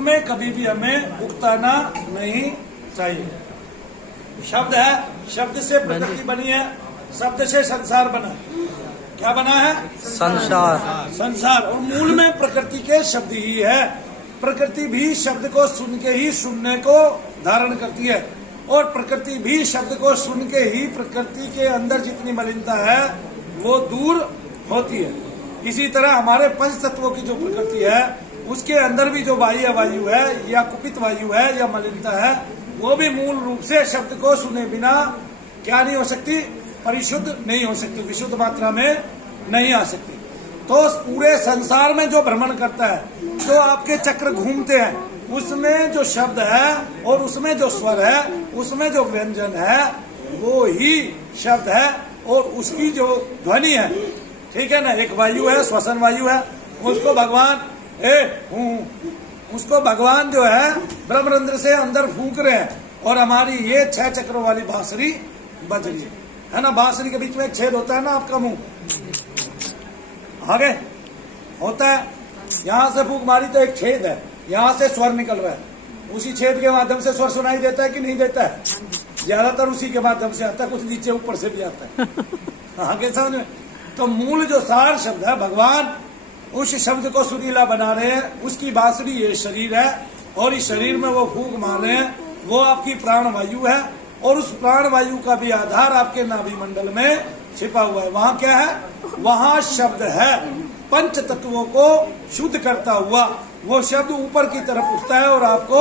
में कभी भी हमें उकताना नहीं चाहिए। शब्द है, शब्द से प्रकृति बनी है, शब्द से संसार बना। क्या बना है? संसार। संसार। और मूल में प्रकृति के शब्द ही है। प्रकृति भी शब्द को सुन के ही सुनने को धारण करती है, और प्रकृति भी शब्द को सुन के ही प्रकृति के अंदर जितनी मलिनता है वो दूर होती है। इसी तरह हमारे पंच तत्वों की जो प्रकृति है उसके अंदर भी जो बाह्य वायु है या कुपित वायु है या मलिनता है, वो भी मूल रूप से शब्द को सुने बिना क्या नहीं हो सकती? परिशुद्ध नहीं हो सकती, विशुद्ध मात्रा में नहीं आ सकती। तो पूरे संसार में जो भ्रमण करता है, जो आपके चक्र घूमते हैं, उसमें जो शब्द है और उसमें जो स्वर है, उसमें जो व्यंजन है, वो ही शब्द है और उसकी जो ध्वनि है, ठीक है ना। एक वायु है, श्वसन वायु है, उसको भगवान उसको भगवान जो है ब्रह्मरंध्र से अंदर फूंक रहे हैं, और हमारी ये 6 चक्रों वाली बांसुरी बज रही है ना। बांसुरी के बीच में एक छेद होता है ना, आपका मुंह आगे होता है, यहाँ से फूंक मारी तो एक छेद है, यहाँ से स्वर निकल रहा है, उसी छेद के माध्यम से स्वर सुनाई देता है कि नहीं देता है? ज्यादातर उसी के माध्यम से आता है, कुछ नीचे ऊपर से भी आता है। आगे समझ में? तो मूल जो सार शब्द है, भगवान उस शब्द को सुरीला बना रहे हैं, उसकी बांसुरी ये शरीर है, और इस शरीर में वो फूंक मार रहे हैं, वो आपकी प्राण वायु है, और उस प्राण वायु का भी आधार आपके नाभि मंडल में छिपा हुआ है। वहाँ क्या है? वहाँ शब्द है, पंच तत्वों को शुद्ध करता हुआ वो शब्द ऊपर की तरफ उठता है और आपको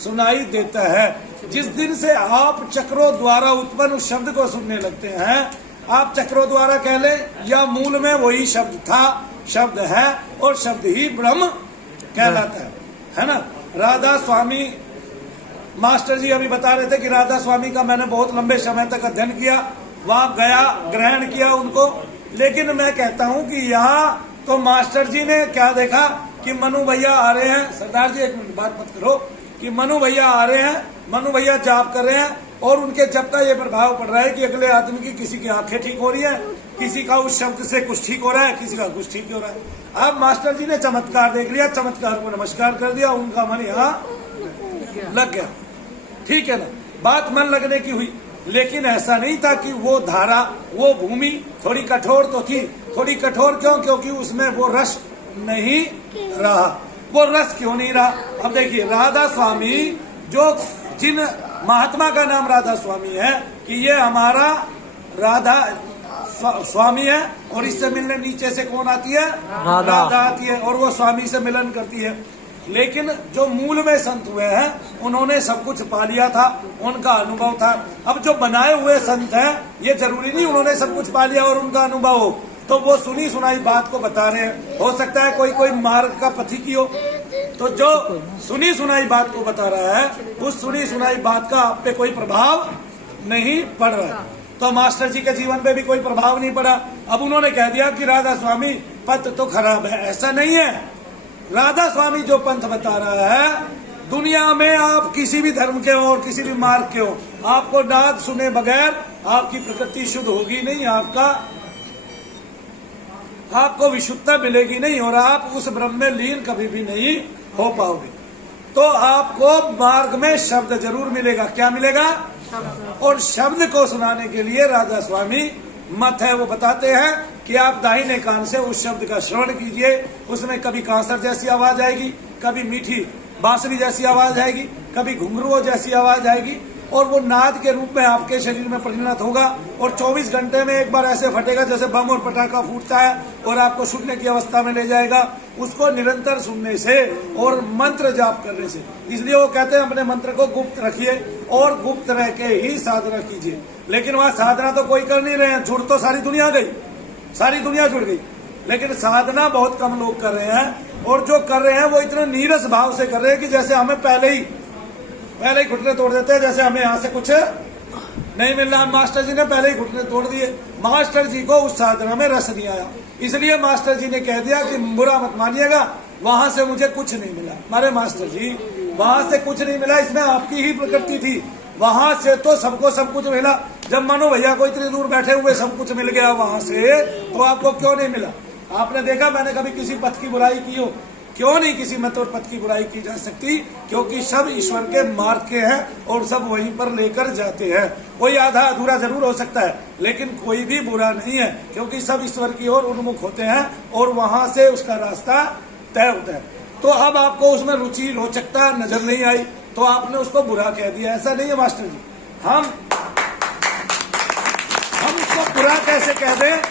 सुनाई देता है। जिस दिन से आप चक्रों द्वारा उत्पन्न उस शब्द को सुनने लगते हैं, आप चक्रों द्वारा कह ले या मूल में वही शब्द था, शब्द है, और शब्द ही ब्रह्म कहलाता है ना। राधा स्वामी मास्टर जी अभी बता रहे थे कि राधा स्वामी का मैंने बहुत लंबे समय तक अध्ययन किया, वहां गया, ग्रहण किया उनको, लेकिन मैं कहता हूं कि यहाँ तो मास्टर जी ने क्या देखा कि मनु भैया आ रहे हैं। सरदार जी एक मिनट बात मत करो, कि मनु भैया आ रहे हैं, मनु भैया जाप कर रहे हैं, और उनके जप का ये प्रभाव पड़ रहा है कि अगले आदमी की किसी की आंखें ठीक हो रही है, किसी का उस शब्द से कुछ ठीक हो रहा है, किसी का कुछ ठीक हो रहा है। अब मास्टर जी ने चमत्कार देख लिया, चमत्कार को नमस्कार कर दिया, उनका मन यहाँ लग गया, ठीक है ना। बात मन लगने की हुई, लेकिन ऐसा नहीं था कि वो धारा, वो भूमि थोड़ी कठोर तो थी। थोड़ी कठोर क्यों? क्योंकि उसमें वो रस नहीं रहा। वो रस क्यों नहीं रहा? अब देखिए, राधा स्वामी, जो जिन महात्मा का नाम राधा स्वामी है कि ये हमारा राधा स्वामी है, और इससे मिलने नीचे से कौन आती है? राधा आती है, और वो स्वामी से मिलन करती है। लेकिन जो मूल में संत हुए हैं उन्होंने सब कुछ पा लिया था, उनका अनुभव था। अब जो बनाए हुए संत हैं, ये जरूरी नहीं उन्होंने सब कुछ पा लिया और उनका अनुभव हो, तो वो सुनी सुनाई बात को बता रहे हैं। हो सकता है कोई मार्ग का पथिकी हो, तो जो सुनी सुनाई बात को बता रहा है, उस सुनी सुनाई बात का आप पे कोई प्रभाव नहीं पड़ रहा है। तो मास्टर जी के जीवन पे भी कोई प्रभाव नहीं पड़ा। अब उन्होंने कह दिया कि राधा स्वामी पथ तो खराब है, ऐसा नहीं है। राधा स्वामी जो पंथ बता रहा है, दुनिया में आप किसी भी धर्म के हो और किसी भी मार्ग के हो, आपको नाद सुने बगैर आपकी प्रकृति शुद्ध होगी नहीं, आपको विशुद्धता मिलेगी नहीं, और आप उस ब्रह्म में लीन कभी भी नहीं हो पाओगे। तो आपको मार्ग में शब्द जरूर मिलेगा। क्या मिलेगा? और शब्द को सुनाने के लिए राधा स्वामी मत है, वो बताते हैं कि आप दाहिने कान से उस शब्द का श्रवण कीजिए। उसमें कभी कांसर जैसी आवाज आएगी, कभी मीठी बांसुरी जैसी आवाज आएगी, कभी घुंघरुओं जैसी आवाज आएगी, और वो नाद के रूप में आपके शरीर में परिणत होगा, और 24 घंटे में एक बार ऐसे फटेगा जैसे बम और पटाखा फूटता है, और आपको सुनने की अवस्था में ले जाएगा। उसको निरंतर सुनने से और मंत्र जाप करने से, इसलिए वो कहते हैं अपने मंत्र को गुप्त रखिए और गुप्त रह के ही साधना कीजिए। लेकिन वहाँ साधना तो कोई कर नहीं रहे हैं, जुड़ तो सारी दुनिया गई, सारी दुनिया जुड़ गई, लेकिन साधना बहुत कम लोग कर रहे हैं, और जो कर रहे हैं वो इतने नीरस भाव से कर रहे हैं कि जैसे हमें पहले ही घुटने तोड़ देते हैं, जैसे हमें यहाँ से कुछ नहीं मिल रहा। मास्टर जी ने पहले ही घुटने तोड़ दिए। मास्टर जी को उस साधना में रस नहीं आया, इसलिए मास्टर जी ने कह दिया कि बुरा मत मानिएगा, वहां से मुझे कुछ नहीं मिला। हमारे मास्टर जी, वहां से कुछ नहीं मिला, इसमें आपकी ही प्रकृति थी, वहां से तो सबको सब कुछ मिला। जब मनु भैया को इतनी दूर बैठे हुए सब कुछ मिल गया वहां से, तो आपको क्यों नहीं मिला? आपने देखा मैंने कभी किसी पथ की बुराई की हो? क्यों नहीं किसी मत और पद की बुराई की जा सकती? क्योंकि सब ईश्वर के मार्ग के हैं और सब वहीं पर लेकर जाते हैं। कोई आधा अधूरा जरूर हो सकता है, लेकिन कोई भी बुरा नहीं है, क्योंकि सब ईश्वर की ओर उन्मुख होते हैं और वहां से उसका रास्ता तय होता है। तो अब आपको उसमें रुचि रोचकता नजर नहीं आई तो आपने उसको बुरा कह दिया। ऐसा नहीं है मास्टर जी, हम उसको बुरा कैसे कह दें?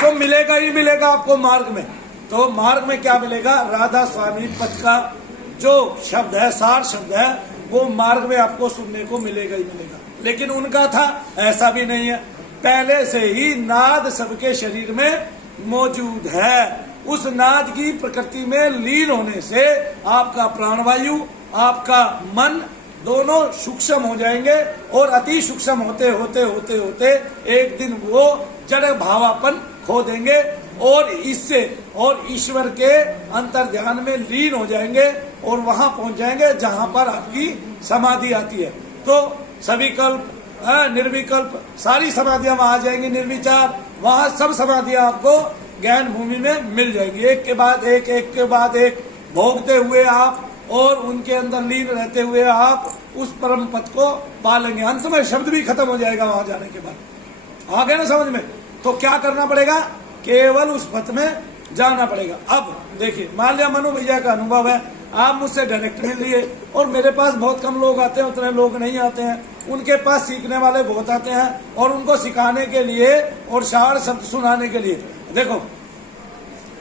तो मिलेगा ही मिलेगा आपको मार्ग में। तो मार्ग में क्या मिलेगा? राधा स्वामी पद का जो शब्द है, सार शब्द है, वो मार्ग में आपको सुनने को मिलेगा ही मिलेगा। लेकिन उनका था ऐसा भी नहीं है, पहले से ही नाद सबके शरीर में मौजूद है। उस नाद की प्रकृति में लीन होने से आपका प्राणवायु, आपका मन दोनों सूक्ष्म हो जाएंगे और अति सूक्ष्म होते होते होते होते एक दिन वो जड़ भावापन खो देंगे और इससे और ईश्वर के अंतर ध्यान में लीन हो जाएंगे और वहां पहुंच जाएंगे जहां पर आपकी समाधि आती है। तो सविकल्प, निर्विकल्प, सारी समाधियां वहां आ जाएंगी। निर्विचार, वहां सब समाधियां आपको ज्ञान भूमि में मिल जाएगी। एक के बाद एक, एक के बाद एक भोगते हुए आप और उनके अंदर लीन रहते हुए आप उस परम पद को पालेंगे। अंत में शब्द भी खत्म हो जाएगा वहां जाने के बाद। आ गए ना समझ में? तो क्या करना पड़ेगा? केवल उस पथ में जाना पड़ेगा। अब देखिए, मान लिया मनु भैया का अनुभव है, आप मुझसे डायरेक्ट मिल लिए और मेरे पास बहुत कम लोग आते हैं, उतने लोग नहीं आते हैं। उनके पास सीखने वाले बहुत आते हैं और उनको सिखाने के लिए और सार शब्द सुनाने के लिए। देखो,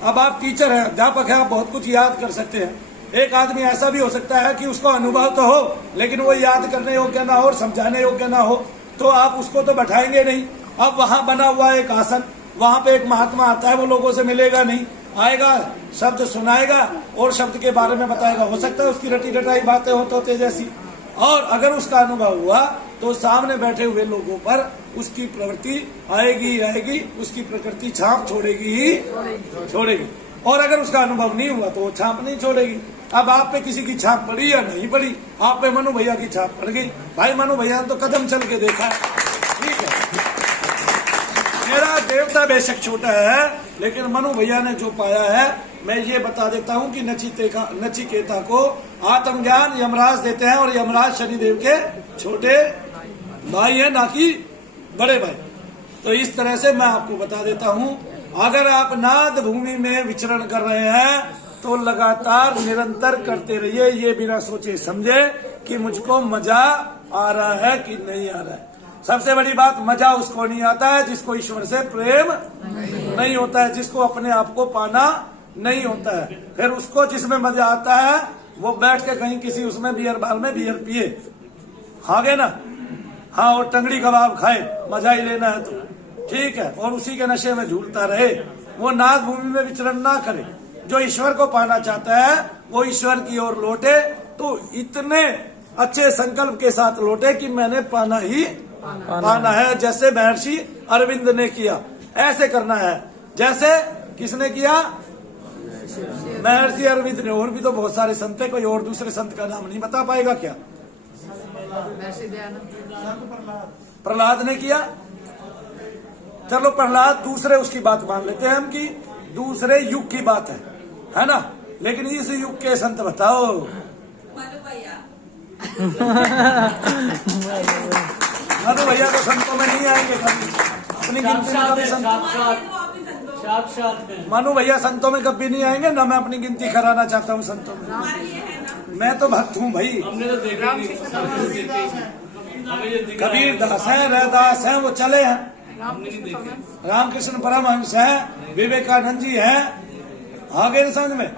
अब आप टीचर हैं, अध्यापक हैं, आप बहुत कुछ याद कर सकते हैं। एक आदमी ऐसा भी हो सकता है कि उसको अनुभव तो हो लेकिन वो याद करने योग्य ना हो और समझाने योग्य ना हो, तो आप उसको तो बैठाएंगे नहीं। अब वहां बना हुआ एक आसन, वहां पे एक महात्मा आता है, वो लोगों से मिलेगा नहीं, आएगा, शब्द सुनाएगा और शब्द के बारे में बताएगा। हो सकता है उसकी रटी रटाई बातें होते जैसी, और अगर उसका अनुभव हुआ तो सामने बैठे हुए लोगों पर उसकी प्रवृत्ति आएगी आएगी, उसकी प्रकृति छाप छोड़ेगी ही छोड़ेगी। और अगर उसका अनुभव नहीं हुआ तो वो छाप नहीं छोड़ेगी। अब आप पे किसी की छाप पड़ी या नहीं पड़ी? आप पे मनु भैया की छाप पड़ गई। भाई मनु भैया ने तो कदम चल के देखा है, ठीक है। मेरा देवता बेशक छोटा है लेकिन मनु भैया ने जो पाया है, मैं ये बता देता हूँ कि नचिकेता को आत्मज्ञान यमराज देते हैं और यमराज शनिदेव के छोटे भाई है, ना कि बड़े भाई। तो इस तरह से मैं आपको बता देता हूँ, अगर आप नाद भूमि में विचरण कर रहे हैं तो लगातार निरंतर करते रहिए, ये बिना सोचे समझे कि मुझको मजा आ रहा है कि नहीं आ रहा है। सबसे बड़ी बात, मजा उसको नहीं आता है जिसको ईश्वर से प्रेम नहीं होता है, जिसको अपने आप को पाना नहीं होता है। फिर उसको जिसमें मजा आता है वो बैठ के कहीं किसी उसमें बियर बार में बियर पिए, आगे ना, हाँ, और टंगड़ी कबाब खाए, मजा ही लेना है तो ठीक है, और उसी के नशे में झूलता रहे। वो नाद भूमि में विचरण ना करे। जो ईश्वर को पाना चाहता है वो ईश्वर की ओर लौटे, तो इतने अच्छे संकल्प के साथ लौटे कि मैंने पाना ही पाना है। जैसे महर्षि अरविंद ने किया, ऐसे करना है जैसे किसने किया? महर्षि अरविंद ने। और भी तो बहुत सारे संत है, कोई और दूसरे संत का नाम नहीं बता पाएगा क्या? प्रहलाद ने किया। चलो प्रहलाद दूसरे उसकी बात मान लेते हैं हम कि दूसरे युग की बात है ना, लेकिन इस युग के संत बताओ। मनु भैया तो संतों में नहीं आएंगे कभी, अपनी गिनती में कभी मनु भैया संतों में कभी नहीं आएंगे ना। मैं अपनी गिनती कराना चाहता हूँ संतों में। मैं तो भक्त हूँ भाई। कबीर दास है, रैदास है, वो चले हैं। रामकृष्ण परमहंस है, विवेकानंद जी हैं, आगे समझ में।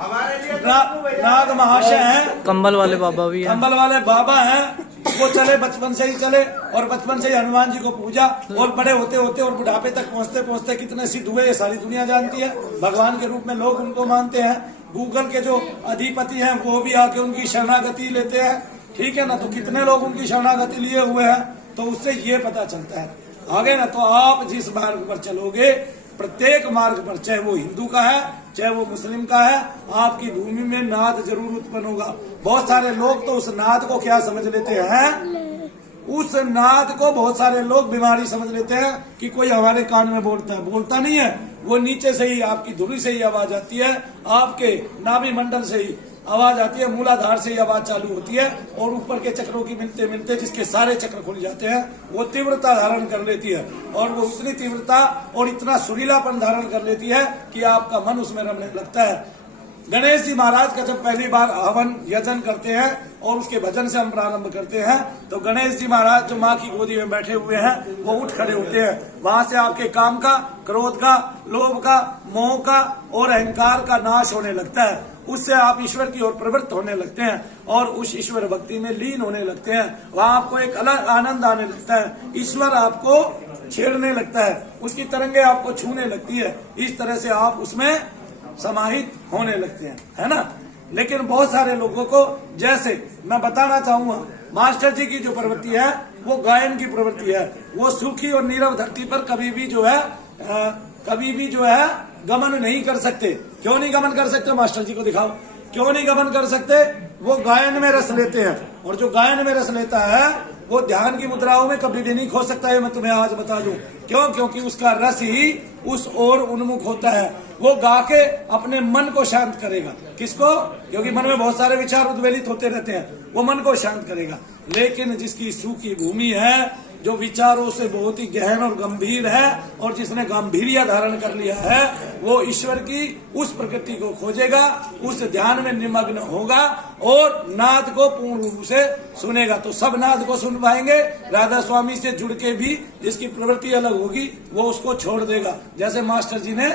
नाग महाशय हैं, कंबल वाले बाबा भी हैं, कंबल वाले बाबा हैं। वो चले, बचपन से ही चले और बचपन से ही हनुमान जी को पूजा, और बड़े होते होते और बुढ़ापे तक पहुंचते पहुंचते कितने सिद्ध हुए ये सारी दुनिया जानती है। भगवान के रूप में लोग उनको मानते हैं। गूगल के जो अधिपति हैं वो भी आके उनकी शरणागति लेते हैं, ठीक है ना। तो कितने लोग उनकी शरणागति लिए हुए हैं, तो उससे ये पता चलता है आगे ना। तो आप जिस मार्ग पर चलोगे, प्रत्येक मार्ग पर, चाहे वो हिंदू का है चाहे वो मुस्लिम का है, आपकी भूमि में नाद जरूर उत्पन्न होगा। बहुत सारे लोग तो उस नाद को क्या समझ लेते हैं उस नाद को बहुत सारे लोग बीमारी समझ लेते हैं कि कोई हमारे कान में बोलता है, बोलता नहीं है। वो नीचे से ही आपकी धुरी से ही आवाज आती है, आपके नाभि मंडल से ही आवाज आती है, मूलाधार से ही आवाज चालू होती है और ऊपर के चक्रों की मिलते मिलते जिसके सारे चक्र खुल जाते हैं वो तीव्रता धारण कर लेती है और वो इतनी तीव्रता और इतना सुरीलापन धारण कर लेती है कि आपका मन उसमें रमने लगता है। गणेश जी महाराज का जब पहली बार हवन यजन करते हैं और उसके भजन से हम प्रारंभ करते हैं तो गणेश जी महाराज जो माँ की गोदी में बैठे हुए हैं वो उठ खड़े होते हैं। वहां से आपके काम का, क्रोध का, लोभ का, मोह का और अहंकार का नाश होने लगता है। उससे आप ईश्वर की ओर प्रवृत्त होने लगते हैं और उस ईश्वर भक्ति में लीन होने लगते हैं। वहां आपको एक अलग आनंद आने लगता है, ईश्वर आपको छेड़ने लगता है, उसकी तरंगे आपको छूने लगती है। इस तरह से आप उसमें समाहित होने लगते हैं, है ना। लेकिन बहुत सारे लोगों को, जैसे मैं बताना चाहूंगा, मास्टर जी की जो प्रवृत्ति है वो गायन की प्रवृत्ति है। वो सूखी और नीरव धरती पर कभी भी जो है गमन नहीं कर सकते। क्यों नहीं गमन कर सकते? मास्टर जी को दिखाओ, क्यों नहीं गमन कर सकते? वो गायन में रस लेते हैं और जो गायन में रस लेता है वो ध्यान की मुद्राओं में कभी भी नहीं खो सकता है। मैं तुम्हें आज बता दूं क्यों? क्योंकि उसका रस ही उस ओर उन्मुख होता है। वो गा के अपने मन को शांत करेगा। किसको? क्योंकि मन में बहुत सारे विचार उद्वेलित होते रहते हैं, वो मन को शांत करेगा। लेकिन जिसकी सूखी भूमि है, जो विचारों से बहुत ही गहन और गंभीर है और जिसने गंभीरिया धारण कर लिया है, वो ईश्वर की उस प्रकृति को खोजेगा, उस ध्यान में निमग्न होगा और नाद को पूर्ण रूप से सुनेगा। तो सब नाद को सुन पाएंगे। राधा स्वामी से जुड़ के भी जिसकी प्रवृत्ति अलग होगी वो उसको छोड़ देगा, जैसे मास्टर जी ने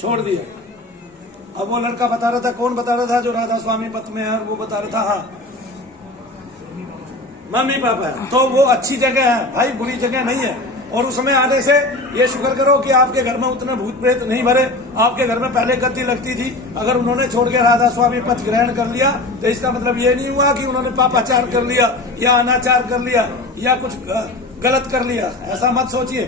छोड़ दिया। अब वो लड़का बता रहा था, कौन बता रहा था? जो राधा स्वामी पथ में है, वो बता रहा था, हाँ मम्मी पापा है। तो वो अच्छी जगह है भाई, बुरी जगह नहीं है। और उसमें आने से ये शुक्र करो कि आपके घर में उतने भूत प्रेत नहीं भरे। आपके घर में पहले गद्दी लगती थी। अगर उन्होंने छोड़ के राधा स्वामी पथ ग्रहण कर लिया तो इसका मतलब ये नहीं हुआ कि उन्होंने पापाचार कर लिया या अनाचार कर लिया या कुछ गलत कर लिया। ऐसा मत सोचिए।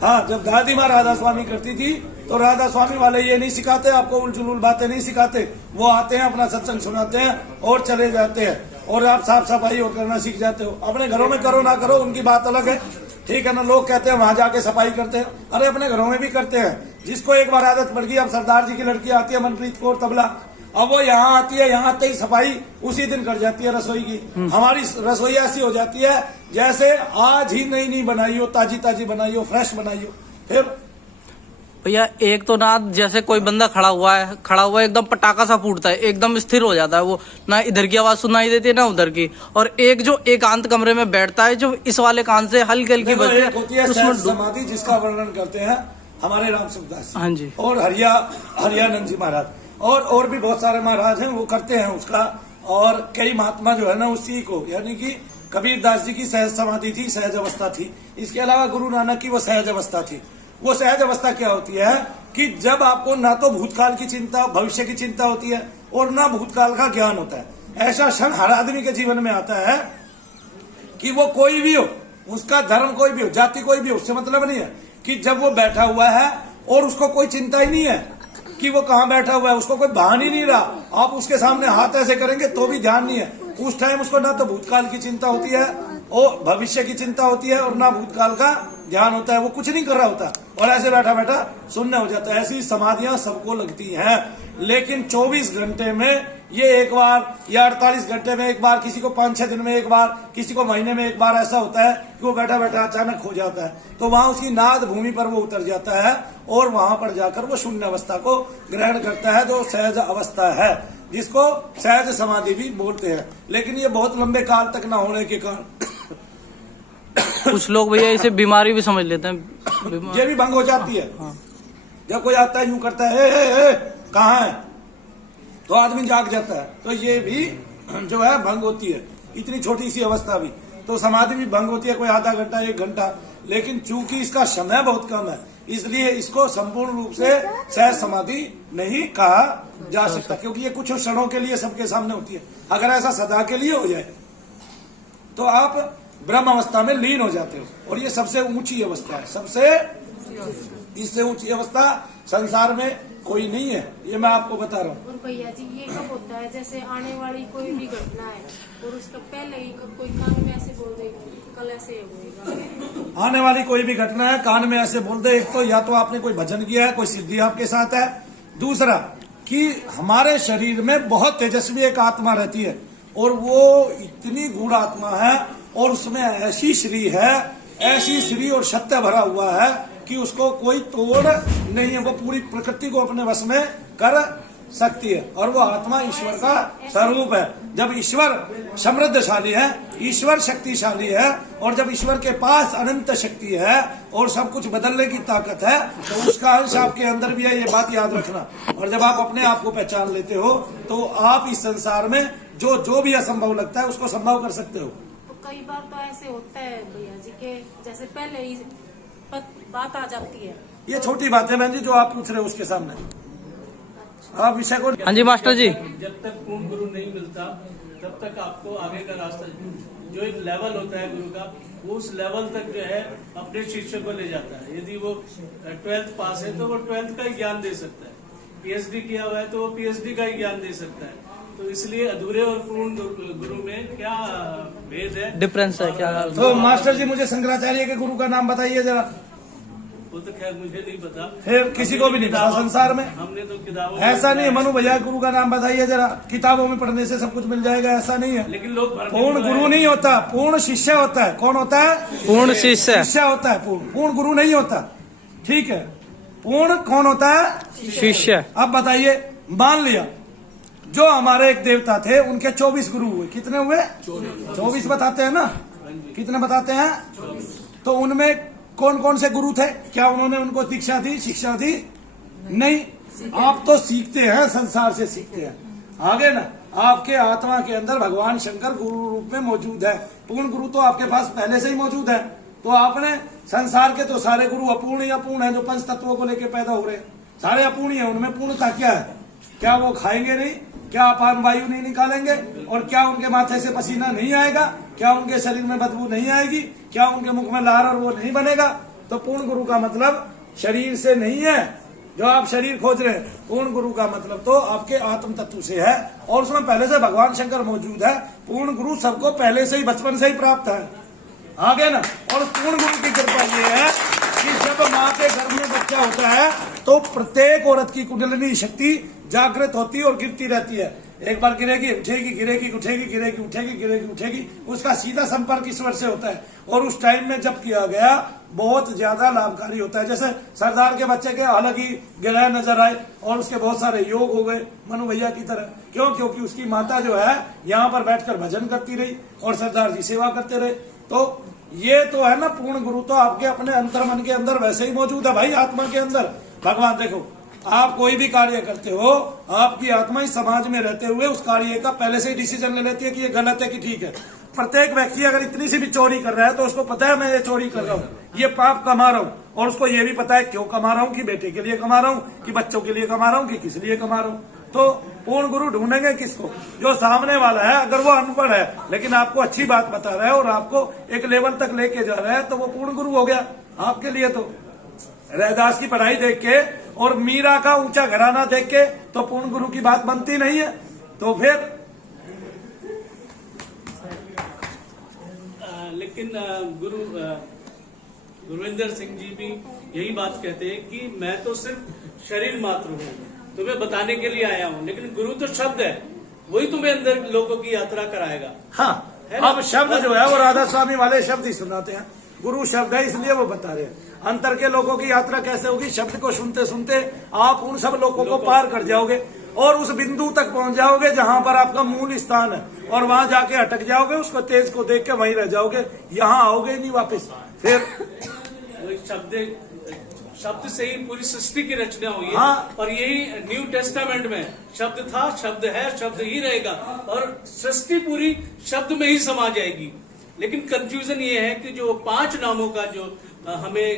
हाँ, जब दादी माँ राधा स्वामी करती थी तो राधा स्वामी वाले ये नहीं सिखाते आपको, उलझुल बातें नहीं सिखाते। वो आते हैं, अपना सत्संग सुनाते हैं और चले जाते हैं और आप साफ सफाई और करना सीख जाते हो। अपने घरों में करो ना करो उनकी बात अलग है, ठीक है ना। लोग कहते हैं वहां जाके सफाई करते हैं, अरे अपने घरों में भी करते हैं। जिसको एक बार आदत पड़ गई, अब सरदार जी की लड़की आती है मनप्रीत कौर तबला, अब वो यहाँ आती है, यहाँ आते ही सफाई उसी दिन कर जाती है रसोई की। हमारी रसोई ऐसी हो जाती है जैसे आज ही नई बनाई हो, ताजी ताजी बनाई हो, फ्रेश बनाई हो। फिर भैया एक तो नाद, जैसे कोई बंदा खड़ा हुआ है एकदम पटाखा सा फूटता है, एकदम स्थिर हो जाता है, वो ना इधर की आवाज सुनाई देती है ना उधर की। और एक जो एकांत कमरे में बैठता है, जो इस वाले कान से हल्की हल्की बजती है समाधि, जिसका वर्णन करते हैं हमारे राम सुखदास। हाँ जी। और हरियानंद जी महाराज और भी बहुत सारे महाराज हैं, वो करते हैं उसका। और कई महात्मा जो है ना उसी को, यानी कि कबीर दास जी की सहज समाधि थी, सहज अवस्था थी। इसके अलावा गुरु नानक की वो सहज अवस्था थी। वो सहज अवस्था क्या होती है कि जब आपको ना तो भूतकाल की चिंता, भविष्य की चिंता होती है और ना भूतकाल का ज्ञान होता है। ऐसा क्षण हर आदमी के जीवन में आता है कि वो कोई भी हो, उसका धर्म कोई भी हो, जाति कोई भी हो, उससे मतलब नहीं है कि जब वो बैठा हुआ है और उसको कोई चिंता ही नहीं है कि वो कहाँ बैठा हुआ है, उसको कोई भान ही नहीं रहा। आप उसके सामने हाथ ऐसे करेंगे तो भी ध्यान नहीं है। उस टाइम उसको ना तो भूतकाल की चिंता होती है और भविष्य की चिंता होती है और ना भूतकाल का ध्यान होता है। वो कुछ नहीं कर रहा होता और ऐसे बैठा बैठा शून्य हो जाता है। ऐसी समाधियां सबको लगती हैं, लेकिन 24 घंटे में ये एक बार या 48 घंटे में एक बार, किसी को 5-6 दिन में एक बार, किसी को महीने में एक बार ऐसा होता है कि वो बैठा बैठा अचानक हो जाता है। तो वहां उसकी नाद भूमि पर वो उतर जाता है और वहां पर जाकर वो शून्य अवस्था को ग्रहण करता है, जो सहज अवस्था है, जिसको सहज समाधि भी बोलते हैं। लेकिन ये बहुत लंबे काल तक न होने के कारण कुछ लोग भैया इसे बीमारी भी समझ लेते हैं। ये भी भंग हो जाती है। हाँ। जब कोई आता है यूं करता है, कहाँ है, तो आदमी जाग जाता है। तो ये भी जो है भंग होती है, इतनी छोटी सी अवस्था भी। तो समाधि भी भंग होती है, कोई आधा घंटा 1 घंटा। लेकिन चूंकि इसका समय बहुत कम है, इसलिए इसको संपूर्ण रूप से सहज समाधि नहीं कहा जा सकता, क्योंकि ये कुछ क्षणों के लिए सबके सामने होती है। अगर ऐसा सदा के लिए हो जाए तो आप ब्रह्म अवस्था में लीन हो जाते हो, और ये सबसे ऊंची अवस्था है। सबसे इससे ऊंची अवस्था संसार में कोई नहीं है, ये मैं आपको बता रहा हूँ। और भैया जी ये कब होता है, जैसे आने वाली कोई भी घटना है और उसका पहले ही कोई कान में ऐसे बोल दे कल ऐसे होगा, आने वाली कोई भी घटना है कान में ऐसे बोल दे, एक तो या तो आपने कोई भजन किया है, कोई सिद्धि आपके साथ है, दूसरा कि हमारे शरीर में बहुत तेजस्वी एक आत्मा रहती है और वो इतनी गूढ़ आत्मा है और उसमें ऐसी श्री है, ऐसी श्री और सत्य भरा हुआ है कि उसको कोई तोड़ नहीं है, वो पूरी प्रकृति को अपने वश में कर सकती है और वो आत्मा ईश्वर का स्वरूप है। जब ईश्वर समृद्धशाली है, ईश्वर शक्तिशाली है और जब ईश्वर के पास अनंत शक्ति है और सब कुछ बदलने की ताकत है तो उसका अंश आपके अंदर भी है, ये बात याद रखना। और जब आप अपने आप को पहचान लेते हो तो आप इस संसार में जो भी असंभव लगता है उसको संभव कर सकते हो। तो कई बार तो ऐसे होता है भैया जी के जैसे पहले ही बात आ जाती है। ये छोटी बात है बहन जी जो आप पूछ रहे हो उसके सामने आप विषय को। हाँ जी मास्टर जी। जब तक पूर्ण गुरु नहीं मिलता तब तक आपको आगे का रास्ता, जो एक लेवल होता है गुरु का, वो उस लेवल तक जो है अपने शिष्य को ले जाता है। यदि वो 12th पास है तो वो 12th का ही ज्ञान दे सकता है, PhD किया हुआ है तो वो PhD का ही ज्ञान दे सकता है। तो इसलिए अधूरे और पूर्ण गुरु में क्या भेद है, डिफरेंस है क्या? तो मास्टर जी मुझे शंकराचार्य के गुरु का नाम बताइए जरा। वो तो खैर मुझे नहीं पता, फिर किसी को भी नहीं पता संसार में। हमने तो किताबों ऐसा नहीं है मनु भैया, गुरु का नाम बताइए जरा, किताबों में पढ़ने से सब कुछ मिल जाएगा, ऐसा नहीं है। लेकिन लोग पूर्ण गुरु नहीं होता, पूर्ण शिष्य होता है। कौन होता है? पूर्ण शिष्य। शिष्य होता है पूर्ण गुरु नहीं होता। ठीक है, पूर्ण कौन होता है? शिष्य। अब बताइए, मान लिया जो हमारे एक देवता थे उनके 24 गुरु हुए, कितने हुए? 24 बताते हैं ना, कितने बताते हैं? तो उनमें कौन कौन से गुरु थे? क्या उन्होंने उनको दीक्षा दी, शिक्षा दी? नहीं। आप तो सीखते हैं, संसार से सीखते हैं। आगे ना आपके आत्मा के अंदर भगवान शंकर गुरु रूप में मौजूद है। पूर्ण गुरु तो आपके पास पहले से ही मौजूद है। तो आपने संसार के तो सारे गुरु अपूर्ण या पूर्ण है, जो पंच तत्वों को लेकर पैदा हो रहे हैं, सारे अपूर्ण है। उनमें पूर्णता क्या है? क्या वो खाएंगे नहीं? क्या अपान वायु नहीं निकालेंगे? और क्या उनके माथे से पसीना नहीं आएगा? क्या उनके शरीर में बदबू नहीं आएगी? क्या उनके मुख में लार और वो नहीं बनेगा? तो पूर्ण गुरु का मतलब शरीर से नहीं है जो आप शरीर खोज रहे हैं। पूर्ण गुरु का मतलब तो आपके आत्म तत्व से है और उसमें पहले से भगवान शंकर मौजूद है। पूर्ण गुरु सबको पहले से ही बचपन से ही प्राप्त है। आगे ना, और पूर्ण गुरु की कृपा ये है कि जब माँ के गर्भ में बच्चा होता है तो प्रत्येक औरत की कुंडलिनी शक्ति जागृत होती और गिरती रहती है। एक बार गिरेगी, उठेगी, गिरेगी, उठेगी, गिरेगी, उठेगी, गिरेगी, उठेगी। उसका सीधा संपर्क ईश्वर से होता है और उस टाइम में जब किया गया बहुत ज्यादा लाभकारी होता है। जैसे सरदार के बच्चे के अलग ही ग्रह नजर आए और उसके बहुत सारे योग हो गए मनु भैया की तरह। क्यों? क्योंकि उसकी माता जो है यहाँ पर बैठकर भजन करती रही और सरदार जी सेवा करते रहे। तो ये तो है ना पूर्ण गुरु, तो आपके अपने अंतर मन के अंदर वैसे ही मौजूद है भाई, आत्मा के अंदर। भगवान देखो, आप कोई भी कार्य करते हो, आपकी आत्मा इस समाज में रहते हुए उस कार्य का पहले से ही डिसीजन ले लेती है कि ये गलत है कि ठीक है। प्रत्येक व्यक्ति अगर इतनी सी भी चोरी कर रहा है तो उसको पता है मैं ये चोरी कर रहा हूँ, ये पाप कमा रहा हूँ, और उसको ये भी पता है क्यों कमा रहा हूँ, कि बेटे के लिए कमा रहा हूँ, कि बच्चों के लिए कमा रहा हूँ, कि किस लिए कमा रहा हूँ। तो पूर्ण गुरु ढूंढेंगे किसको? जो सामने वाला है, अगर वो अनपढ़ है लेकिन आपको अच्छी बात बता रहा है और आपको एक लेवल तक लेके जा रहा है तो वो पूर्ण गुरु हो गया आपके लिए। तो रैदास की पढ़ाई देख के और मीरा का ऊंचा घराना देख के तो पूर्ण गुरु की बात बनती नहीं है। तो फिर लेकिन गुरविंदर सिंह जी भी यही बात कहते हैं कि मैं तो सिर्फ शरीर मात्र हूँ, तुम्हें बताने के लिए आया हूँ, लेकिन गुरु तो शब्द है, वही तुम्हें अंदर लोगों की यात्रा कराएगा। हाँ, अब शब्द जो है वो राधा स्वामी वाले शब्द ही सुनाते हैं। गुरु शब्द है इसलिए वो बता रहे हैं। अंतर के लोगों की यात्रा कैसे होगी? शब्द को सुनते सुनते आप उन सब लोगों को पार कर जाओगे और उस बिंदु तक पहुंच जाओगे जहां पर आपका मूल स्थान है, और वहां जाके अटक जाओगे, उसको तेज को देख के वहीं रह जाओगे, यहाँ आओगे नहीं वापस। फिर वही शब्द से ही पूरी सृष्टि की रचना हुई है। हाँ। और यही न्यू टेस्टामेंट में शब्द था, शब्द है, शब्द ही रहेगा, और सृष्टि पूरी शब्द में ही समा जाएगी। लेकिन कंफ्यूजन ये है कि जो 5 नामों का जो हमें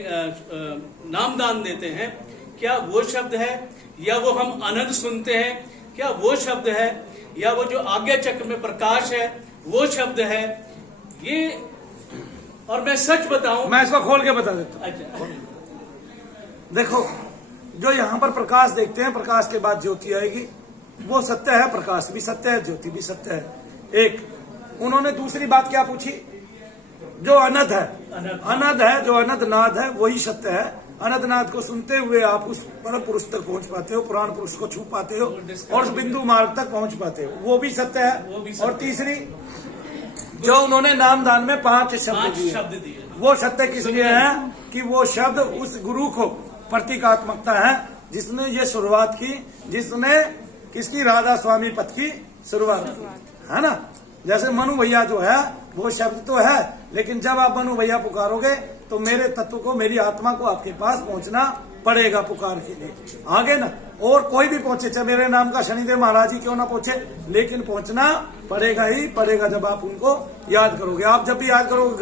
नामदान देते हैं, क्या वो शब्द है, या वो हम आनंद सुनते हैं, क्या वो शब्द है, या वो जो आज्ञा चक्र में प्रकाश है वो शब्द है? ये, और मैं सच बताऊं, मैं इसको खोल के बता देता हूँ। अच्छा, देखो, जो यहाँ पर प्रकाश देखते हैं, प्रकाश के बाद ज्योति आएगी, वो सत्य है। प्रकाश भी सत्य है, ज्योति भी सत्य है। एक उन्होंने दूसरी बात क्या पूछी, जो अनंत है, अनंत है, जो अनंत नाद है वही सत्य है। अनंत नाद को सुनते हुए आप उस परम पुरुष तक पहुंच पाते हो, पुराण पुरुष को छू पाते हो और उस बिंदु मार्ग तक पहुंच पाते हो, वो भी सत्य है। और तीसरी, जो उन्होंने नाम दान में 5 शब्द दिए, वो सत्य किस लिए है कि वो शब्द उस गुरु को प्रतीकात्मकता है जिसने ये शुरुआत की, जिसने किसकी, राधा स्वामी पथ की शुरुआत की, है ना। जैसे मनु भैया जो है वो शब्द तो है, लेकिन जब आप मनु भैया पुकारोगे तो मेरे तत्व को, मेरी आत्मा को आपके पास पहुंचना पड़ेगा पुकार के लिए, आगे ना। और कोई भी पहुंचे, चाहे मेरे नाम का शनिदेव महाराज ही क्यों ना पहुंचे, लेकिन पहुंचना पड़ेगा ही पड़ेगा जब आप उनको याद करोगे। आप जब भी याद करोगे,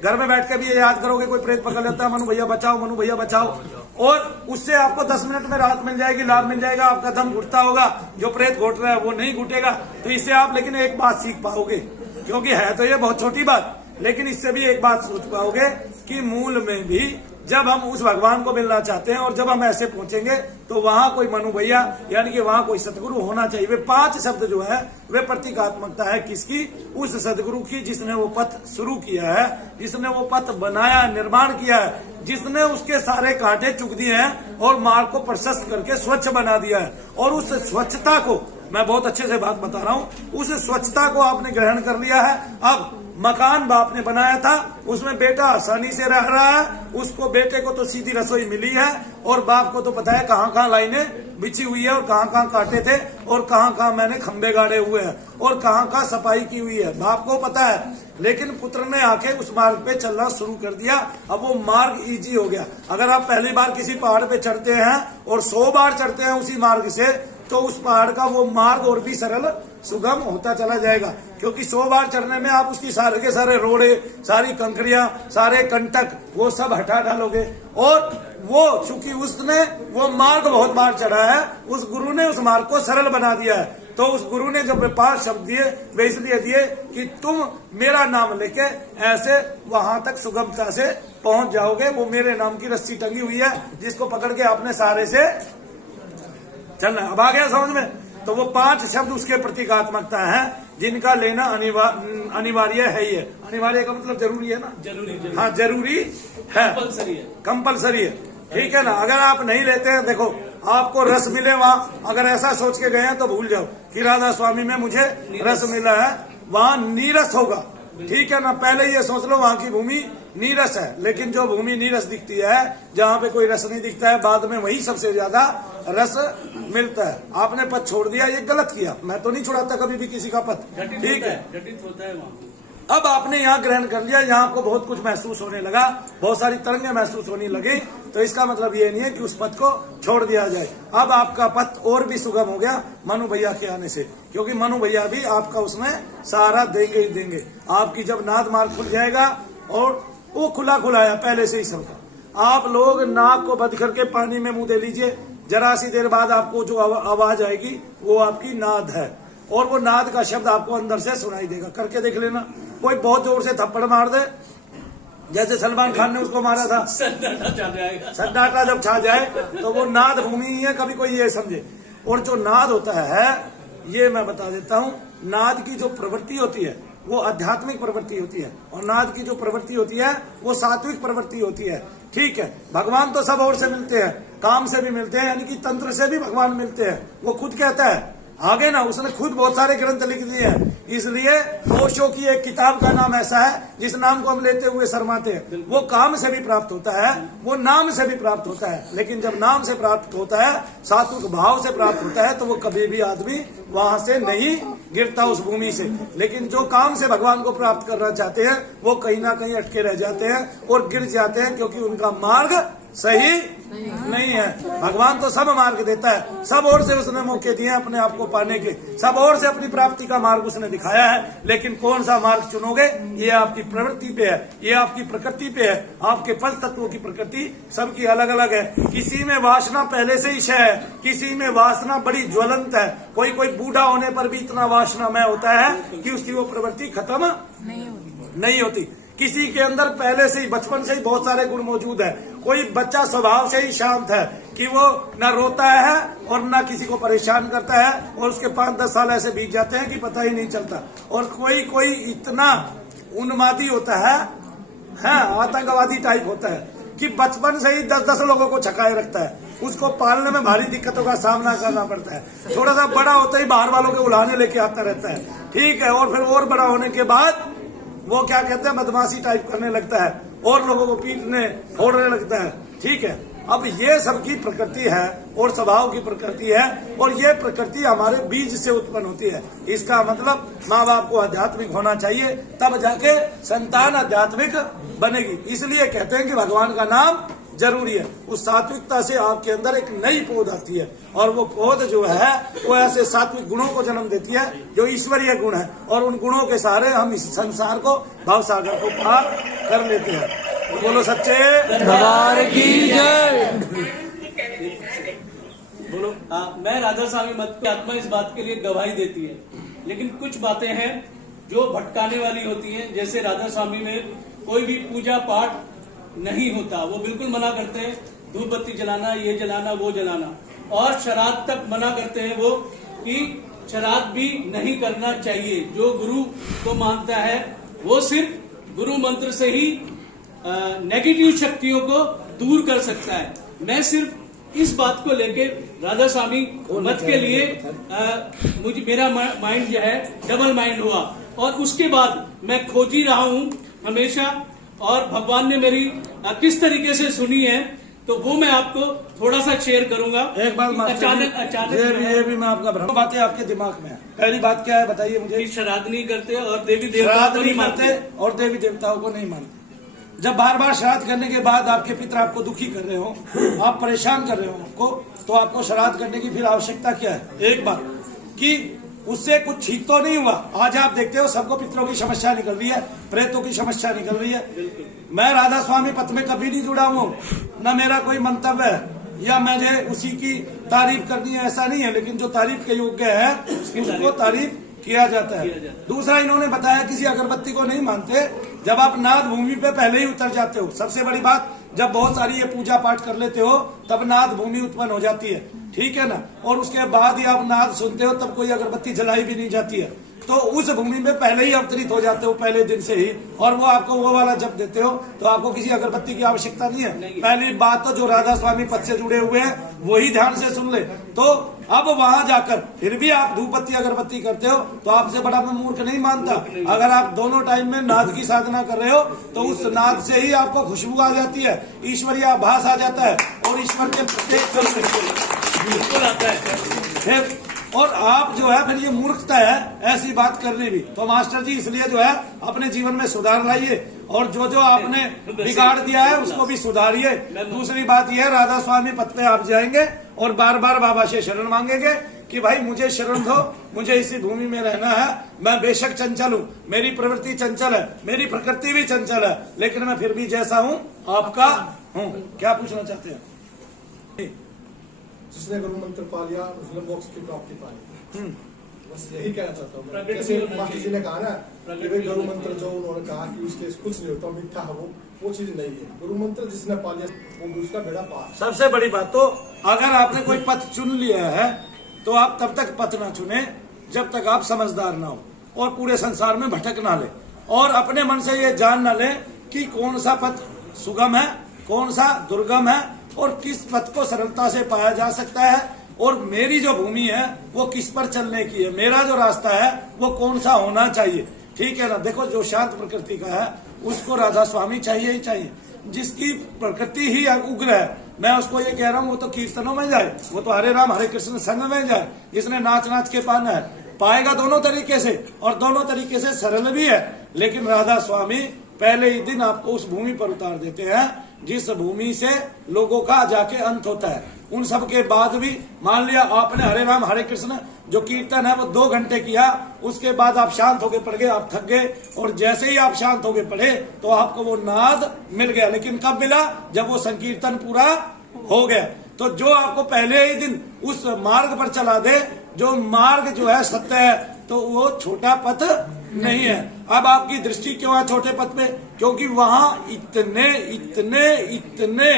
घर में बैठ के भी ये याद करोगे, कोई प्रेत पकड़ लेता है, मनु भैया बचाओ, मनु भैया बचाओ, और उससे आपको 10 मिनट में राहत मिल जाएगी, लाभ मिल जाएगा, आपका दम घुटता होगा। जो प्रेत घोट रहा है वो नहीं घुटेगा। तो इससे आप लेकिन एक बात सीख पाओगे, क्योंकि है तो ये बहुत छोटी बात, लेकिन इससे भी एक बात सोच पाओगे कि मूल में भी जब हम उस भगवान को मिलना चाहते हैं और जब हम ऐसे पहुंचेंगे तो वहां कोई मनु भैया यानी कि वहां कोई सतगुरु होना चाहिए। वे 5 शब्द जो है वे प्रतीकात्मकता है किसकी, उस सदगुरु की जिसने वो पथ शुरू किया है, जिसने वो पथ बनाया, निर्माण किया है, जिसने उसके सारे कांटे चुक दिए हैं और मार्ग को प्रशस्त करके स्वच्छ बना दिया है। और उस स्वच्छता को, मैं बहुत अच्छे से बात बता रहा हूँ, उस स्वच्छता को आपने ग्रहण कर लिया है। अब मकान बाप ने बनाया था, उसमें बेटा आसानी से रह रहा है, उसको बेटे को तो सीधी रसोई मिली है और बाप को तो पता है कहाँ कहाँ लाइनें बिछी हुई है और कहाँ कहाँ काटे थे और कहाँ कहाँ मैंने खंबे गाड़े हुए हैं और कहाँ कहाँ सफाई की हुई है, बाप को पता है। लेकिन पुत्र ने आके उस मार्ग पे चलना शुरू कर दिया। अब वो मार्ग इजी हो गया। अगर आप पहली बार किसी पहाड़ पे चढ़ते हैं और 100 बार चढ़ते हैं उसी मार्ग से, तो उस पहाड़ का वो मार्ग और भी सरल सुगम होता चला जाएगा, क्योंकि 100 बार चढ़ने में आप उसकी सारे के सारे रोड़े, सारी कंकरियां, सारे कंटक वो सब हटा डालोगे। और वो चूंकि उसने वो मार्ग बहुत बार चढ़ा है, उस गुरु ने उस मार्ग को सरल बना दिया है। तो उस गुरु ने जब 5 शब्द दिए, वे इसलिए दिए कि तुम मेरा नाम लेके ऐसे वहां तक सुगमता से पहुंच जाओगे। वो मेरे नाम की रस्सी टंगी हुई है जिसको पकड़ के आपने सारे से चलना। अब आ गया समझ में? तो वो 5 शब्द उसके प्रतीकात्मकता है जिनका लेना अनिवार्य है ही है। अनिवार्य का मतलब जरूरी है ना, जरूरी। हाँ जरूरी है, कंपलसरी है, ठीक है ना। अगर आप नहीं लेते हैं, देखो आपको रस मिले वहाँ, अगर ऐसा सोच के गए हैं तो भूल जाओ कि राधा स्वामी में मुझे रस मिला है, वहाँ नीरस होगा, ठीक है ना। पहले ये सोच लो वहाँ की भूमि नीरस है, लेकिन जो भूमि नीरस दिखती है, जहाँ पे कोई रस नहीं दिखता है, बाद में वही सबसे ज्यादा रस मिलता है। आपने पथ छोड़ दिया, ये गलत किया। मैं तो नहीं छुड़ाता कभी भी किसी का पथ, ठीक है। होता है वहाँ। अब आपने यहाँ ग्रहण कर लिया, यहाँ आपको बहुत कुछ महसूस होने लगा, बहुत सारी तरंगें महसूस होने लगी, तो इसका मतलब ये नहीं है कि उस पथ को छोड़ दिया जाए। अब आपका पथ और भी सुगम हो गया मनु भैया के आने से, क्योंकि मनु भैया भी आपका उसमें सहारा देंगे ही देंगे। आपकी जब नाद मार्ग खुल जाएगा, और वो खुला खुलाया पहले से ही सबका, आप लोग नाक को बंद करके पानी में मुंह दे लीजिए, जरा सी देर बाद आपको जो आवाज आएगी वो आपकी नाद है, और वो नाद का शब्द आपको अंदर से सुनाई देगा। करके देख लेना। कोई बहुत जोर से थप्पड़ मार दे, जैसे सलमान खान ने उसको मारा था, सन्नाटा जब छा जाए तो वो नाद भूमि ही है, कभी कोई ये समझे। और जो नाद होता है, ये मैं बता देता हूँ, नाद की जो प्रवृत्ति होती है वो आध्यात्मिक प्रवृत्ति होती है, और नाद की जो प्रवृत्ति होती है वो सात्विक प्रवृत्ति होती है, ठीक है। भगवान तो सब और से मिलते हैं, काम से भी मिलते हैं, यानी कि तंत्र से भी भगवान मिलते हैं। वो खुद कहता है आगे ना, उसने खुद बहुत सारे ग्रंथ लिख दिए हैं। इसलिए ओशो की एक किताब का नाम ऐसा है जिस नाम को हम लेते हुए शर्माते हैं। वो काम से भी प्राप्त होता है, वो नाम से भी प्राप्त होता है, लेकिन जब नाम से प्राप्त होता है, सात्विक भाव से प्राप्त होता है, तो वो कभी भी आदमी वहां से नहीं गिरता उस भूमि से। लेकिन जो काम से भगवान को प्राप्त करना चाहते हैं, वो कहीं ना कहीं अटके रह जाते हैं और गिर जाते हैं, क्योंकि उनका मार्ग सही नहीं है। भगवान तो सब मार्ग देता है, सब ओर से उसने मौके दिए हैं अपने आप को पाने के, सब ओर से अपनी प्राप्ति का मार्ग उसने दिखाया है। लेकिन कौन सा मार्ग चुनोगे, ये आपकी प्रवृत्ति पे है, ये आपकी प्रकृति पे है। आपके पंच तत्वों की प्रकृति सबकी अलग अलग है। किसी में वासना पहले से ही क्षय है, किसी में वासना बड़ी ज्वलंत है। कोई बूढ़ा होने पर भी इतना वासनामय होता है कि उसकी वो प्रवृत्ति खत्म नहीं होती। किसी के अंदर पहले से ही बचपन से ही बहुत सारे गुण मौजूद है। कोई बच्चा स्वभाव से ही शांत है कि वो ना रोता है और ना किसी को परेशान करता है, और उसके 5-10 साल ऐसे बीत जाते हैं कि पता ही नहीं चलता। और कोई इतना उन्मादी होता है, आतंकवादी टाइप होता है कि बचपन से ही 10-10 लोगों को छकाए रखता है। उसको पालने में भारी दिक्कतों का सामना करना पड़ता है। थोड़ा सा बड़ा होता ही बाहर वालों के उलाहने लेके आता रहता है, ठीक है। और फिर और बड़ा होने के बाद वो क्या कहते हैं, बदमाशी टाइप करने लगता है और लोगों को पीटने फोड़ने लगता है, ठीक है। अब ये सबकी प्रकृति है और स्वभाव की प्रकृति है, और ये प्रकृति हमारे बीज से उत्पन्न होती है। इसका मतलब माँ बाप को आध्यात्मिक होना चाहिए, तब जाके संतान आध्यात्मिक बनेगी। इसलिए कहते हैं कि भगवान का नाम जरूरी है। उस सात्विकता से आपके अंदर एक नई पौध आती है, और वो पौध जो है वो ऐसे सात्विक गुणों को जन्म देती है जो ईश्वरीय गुण है, और उन गुणों के सहारे हम इस संसार को, भवसागर को पार कर लेते हैं। बोलो सच्चे दरबार की जय। बोलो। मैं राधा स्वामी मत की आत्मा इस बात के लिए गवाही देती है, लेकिन कुछ बातें हैं जो भटकाने वाली होती हैं। जैसे राधा स्वामी में कोई भी पूजा पाठ नहीं होता, वो बिल्कुल मना करते हैं धूप बत्ती जलाना, ये जलाना, वो जलाना, और श्राद्ध तक मना करते हैं वो कि श्राद्ध भी नहीं करना चाहिए। जो गुरु को मानता है वो सिर्फ गुरु मंत्र से ही नेगेटिव शक्तियों को दूर कर सकता है। मैं सिर्फ इस बात को लेके राधा स्वामी मत के लिए मुझे मेरा माइंड जो है डबल माइंड हुआ, और उसके बाद मैं खोज ही रहा हूँ हमेशा, और भगवान ने मेरी किस तरीके से सुनी है तो वो मैं आपको थोड़ा सा शेयर करूंगा। एक बात अचानक ये भी मैं आपका भ्रम बातें आपके दिमाग में है। पहली बात क्या है बताइए मुझे। श्राद्ध नहीं करते और देवी देवताओं श्राद्ध को नहीं करते और देवी देवताओं को नहीं मानते। जब बार बार श्राद्ध करने के बाद आपके पितर आपको दुखी कर रहे हो, आप परेशान कर रहे हो आपको, तो आपको श्राद्ध करने की फिर आवश्यकता क्या है। एक बात कि उससे कुछ ठीक तो नहीं हुआ। आज आप देखते हो सबको पितरों की समस्या निकल रही है, प्रेतों की समस्या निकल रही है। मैं राधा स्वामी पथ में कभी नहीं जुड़ा हूँ, न मेरा कोई मंतव्य है या मुझे उसी की तारीफ करनी है, ऐसा नहीं है। लेकिन जो तारीफ के योग्य है उसको तारीफ किया जाता है। दूसरा, इन्होंने बताया किसी अगरबत्ती को नहीं मानते। जब आप नाद भूमि पे पहले ही उतर जाते हो, सबसे बड़ी बात, जब बहुत सारी ये पूजा पाठ कर लेते हो तब नाद भूमि उत्पन्न हो जाती है, ठीक है ना। और उसके बाद ही आप नाद सुनते हो तब कोई अगरबत्ती जलाई भी नहीं जाती है, तो उस भूमि में पहले ही अवतरित हो जाते हो पहले दिन से ही, और वो आपको वो वाला जब देते हो तो आपको किसी अगरबत्ती की आवश्यकता नहीं है। पहली बात तो जो राधा स्वामी पद से जुड़े हुए हैं वही ध्यान से सुन ले। तो अब वहां जाकर फिर भी आप धूप बत्ती अगरबत्ती करते हो तो आपसे बड़ा मैं मूर्ख नहीं मानता। अगर आप दोनों टाइम में नाद की साधना कर रहे हो तो उस नाद से ही आपको खुशबू आ जाती है, ईश्वरीय आभास आ जाता है, और ईश्वर के प्रत्येक बिल्कुल आता है। फिर और आप जो है फिर ये मूर्खता है ऐसी बात करनी भी। तो मास्टर जी इसलिए जो है अपने जीवन में सुधार लाइए, और जो जो आपने बिगाड़ दिया है उसको भी सुधारिए। दूसरी बात यह है, राधा स्वामी पद पे आप जाएंगे और बार बार बाबा से शरण मांगेंगे कि भाई मुझे शरण दो, मुझे इसी भूमि में रहना है। मैं बेशक चंचल हूँ, मेरी प्रवृत्ति चंचल है, मेरी प्रकृति भी चंचल है, लेकिन मैं फिर भी जैसा हूँ आपका हूँ। क्या पूछना चाहते हैं? जिसने गुरु मंत्र पा लिया उसने मोक्ष की प्राप्ति पाई। बस यही कहना चाहता हूँ मैं। जैसे मास्टर जी ने कहा ना कि भाई गुरु मंत्र जो उन्होंने कहा कि उसके कुछ नहीं होता, मीठा है वो चीज नहीं है। गुरु मंत्र जिसने पा लिया वो उसका बेड़ा पार। सबसे बड़ी बात तो अगर आपने कोई पथ चुन लिया है तो आप तब तक पथ ना चुने जब तक आप समझदार ना हो और पूरे संसार में भटक ना ले, और अपने मन से ये जान ना ले कि कौन सा पथ सुगम है, कौन सा दुर्गम है, और किस पथ को सरलता से पाया जा सकता है, और मेरी जो भूमि है वो किस पर चलने की है, मेरा जो रास्ता है वो कौन सा होना चाहिए, ठीक है ना। देखो जो शांत प्रकृति का है उसको राधा स्वामी चाहिए ही चाहिए। जिसकी प्रकृति ही उग्र है, मैं उसको ये कह रहा हूँ वो तो कीर्तनों में जाए, वो तो हरे राम हरे कृष्ण संग में जाए। जिसने नाच नाच के पाना है पाएगा दोनों तरीके से, और दोनों तरीके से सरल भी है। लेकिन राधा स्वामी पहले ही दिन आपको उस भूमि पर उतार देते हैं जिस भूमि से लोगों का जाके अंत होता है। उन सब के बाद भी मान लिया आपने हरे राम हरे कृष्ण जो कीर्तन है वो 2 घंटे किया, उसके बाद आप शांत होके पड़ गए, आप थक गए, और जैसे ही आप शांत होके पड़े तो आपको वो नाद मिल गया। लेकिन कब मिला? जब वो संकीर्तन पूरा हो गया। तो जो आपको पहले ही दिन उस मार्ग पर चला दे, जो मार्ग जो है सत्य है, तो वो छोटा पथ नहीं है। अब आपकी दृष्टि क्यों है छोटे पद पे? क्योंकि वहां इतने इतने इतने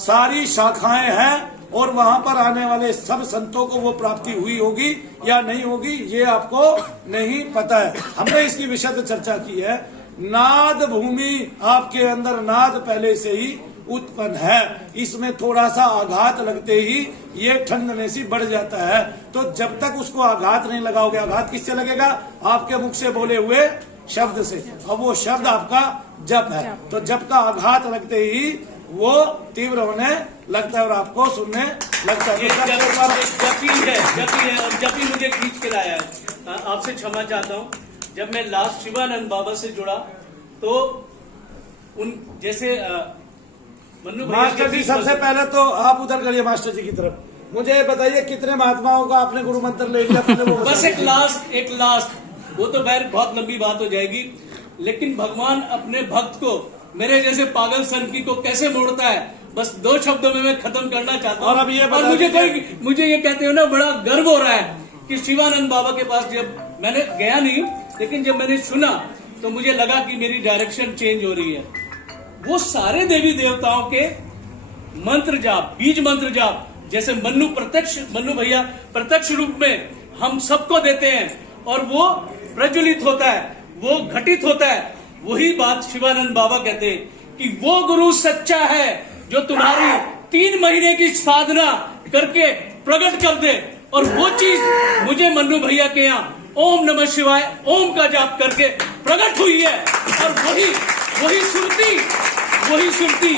सारी शाखाएं हैं और वहां पर आने वाले सब संतों को वो प्राप्ति हुई होगी या नहीं होगी ये आपको नहीं पता है। हमने इसकी विशद चर्चा की है। नाद भूमि आपके अंदर नाद पहले से ही उत्पन्न है, इसमें थोड़ा सा आघात लगते ही ये ठंडने सी बढ़ जाता है। तो जब तक उसको आघात नहीं लगाओगे, आघात किससे लगेगा? आपके मुख से बोले हुए शब्द से। अब वो शब्द आपका जप है, तो जप का आघात लगते ही वो तीव्र होने लगता है और आपको सुनने लगता है। ये जपी है और जपी मुझे खींच के लाया है। आपसे क्षमा चाहता हूँ, जब मैं लास्ट शिवानंद बाबा से जुड़ा तो उन जैसे मन्नू भैया मास्टर जी, सबसे पहले तो आप उधर करिए मास्टर जी की तरफ। मुझे बताइए कितने महात्माओं का आपने गुरु मंत्र ले लिया? बस एक लास्ट वो तो खैर बहुत लंबी बात हो जाएगी, लेकिन भगवान अपने भक्त को, मेरे जैसे पागल सनकी को कैसे मोड़ता है, बस 2 शब्दों में मैं खत्म करना चाहता हूँ। और अब ये और मुझे ये कहते हो ना, बड़ा गर्व हो रहा है कि शिवानंद बाबा के पास जब मैंने गया नहीं, लेकिन जब मैंने सुना तो मुझे लगा कि मेरी डायरेक्शन चेंज हो रही है। वो सारे देवी देवताओं के मंत्र जाप, बीज मंत्र जाप, जैसे मन्नू भैया प्रत्यक्ष रूप में हम सबको देते हैं और वो प्रज्वलित होता है, वो घटित होता है। वही बात शिवानंद बाबा कहते हैं कि वो गुरु सच्चा है जो तुम्हारी 3 महीने की साधना करके प्रकट कर दे। और वो चीज मुझे मन्नू भैया के यहाँ ओम नमः शिवाय ओम का जाप करके प्रकट हुई है। और वही सुरती,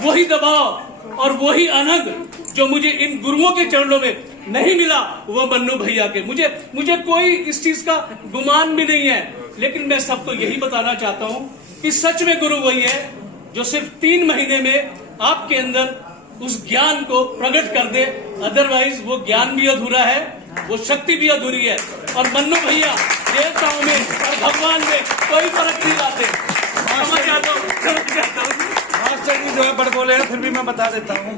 वही दबाव और वही अनग जो मुझे इन गुरुओं के चरणों में नहीं मिला, वो मन्नू भैया के। मुझे कोई इस चीज का गुमान भी नहीं है, लेकिन मैं सबको यही बताना चाहता हूं कि सच में गुरु वही है जो सिर्फ 3 महीने में आपके अंदर उस ज्ञान को प्रकट कर दे। अदरवाइज वो ज्ञान भी अधूरा है, वो शक्ति भी अधूरी है। और मन्नू भैया देवताओं में और भगवान में कोई फर्क नहीं लाते। मास्टर जी जो है बड़ बोले हैं, फिर भी मैं बता देता हूँ।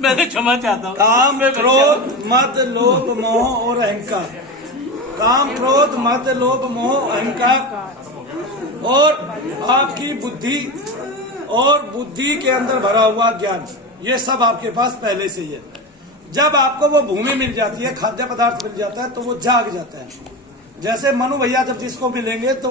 मैं तो क्षमा चाहता हूँ। काम, क्रोध, मद, लोभ, मोह और अहंकार। काम, क्रोध, मद, लोभ, मोह, अहंकार और आपकी बुद्धि और बुद्धि के अंदर भरा हुआ ज्ञान, ये सब आपके पास पहले से ही है। जब आपको वो भूमि मिल जाती है, खाद्य पदार्थ मिल जाता है, तो वो जाग जाता है। जैसे मनु भैया जब जिसको मिलेंगे तो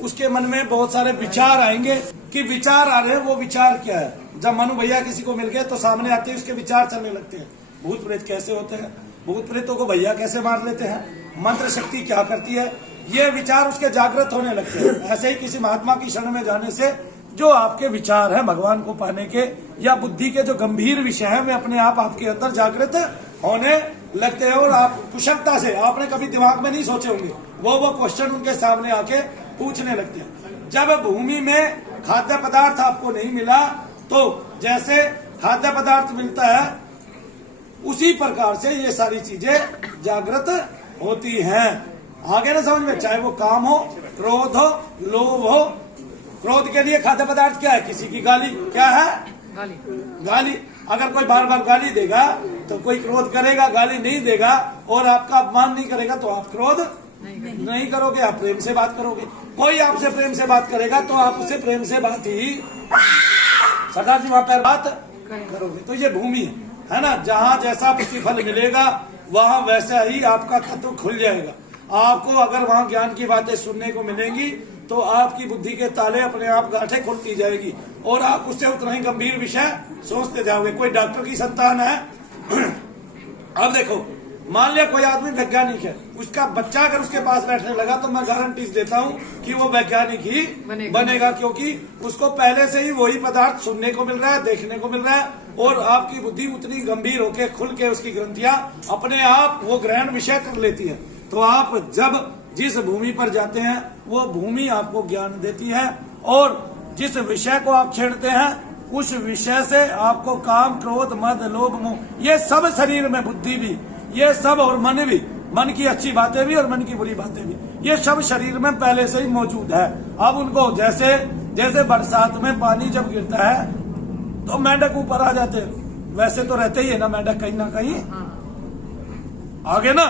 उसके मन में बहुत सारे विचार आएंगे कि विचार आ रहे हैं, वो विचार क्या है? जब मनु भैया किसी को मिल गए तो सामने आते ही उसके विचार चलने लगते हैं। भूत प्रेत कैसे होते हैं, भूत प्रेतों को भैया कैसे मार लेते हैं, मंत्र शक्ति क्या करती है, ये विचार उसके जागृत होने लगते हैं। ऐसे ही किसी महात्मा की शरण में जाने से जो आपके विचार हैं भगवान को पाने के या बुद्धि के जो गंभीर विषय हैं, वे अपने आप आपके अंदर जागृत होने लगते हैं। और आप कुशलता से, आपने कभी दिमाग में नहीं सोचे होंगे, वो क्वेश्चन उनके सामने आके पूछने लगते हैं। जब भूमि में खाद्य पदार्थ आपको नहीं मिला, तो जैसे खाद्य पदार्थ मिलता है उसी प्रकार से ये सारी चीजें जागृत होती हैं। आगे ना समझ में, चाहे वो काम हो, क्रोध हो, लोभ हो। क्रोध के लिए खाद्य पदार्थ क्या है? किसी की गाली। क्या है? गाली। अगर कोई बार बार गाली देगा तो कोई क्रोध करेगा, गाली नहीं देगा और आपका अपमान नहीं करेगा तो आप क्रोध नहीं करोगे, आप प्रेम से बात करोगे। कोई आपसे प्रेम से बात करेगा तो आप उससे प्रेम से बात ही सरदार जी वहां पर बात करोगे। तो ये भूमि है ना, जहाँ जैसा प्रतिफल मिलेगा वहाँ वैसा ही आपका तत्व खुल जाएगा। आपको अगर वहाँ ज्ञान की बातें सुनने को मिलेंगी तो आपकी बुद्धि के ताले अपने आप गांठें खुलती जाएगी और आप उससे उतना ही गंभीर विषय सोचते जाओगे। कोई डॉक्टर की संतान है, अब देखो मान लिया कोई आदमी वैज्ञानिक है, उसका बच्चा अगर उसके पास बैठने लगा तो मैं गारंटी देता हूँ कि वो वैज्ञानिक ही बनेगा, क्योंकि उसको पहले से ही वही पदार्थ सुनने को मिल रहा है, देखने को मिल रहा है और आपकी बुद्धि उतनी गंभीर होके खुल के उसकी ग्रंथियां अपने आप वो ग्रहण विषय कर लेती है। तो आप जब जिस भूमि पर जाते हैं वो भूमि आपको ज्ञान देती है और जिस विषय को आप छेड़ते हैं उस विषय से आपको काम, क्रोध, मद, लोभ, मोह, ये सब शरीर में, बुद्धि भी, ये सब और मन भी, मन की अच्छी बातें भी और मन की बुरी बातें भी, ये सब शरीर में पहले से ही मौजूद है। अब उनको जैसे बरसात में पानी जब गिरता है तो मेंढक ऊपर आ जाते हैं, वैसे तो रहते ही है ना मेंढक कहीं ना कहीं आगे ना।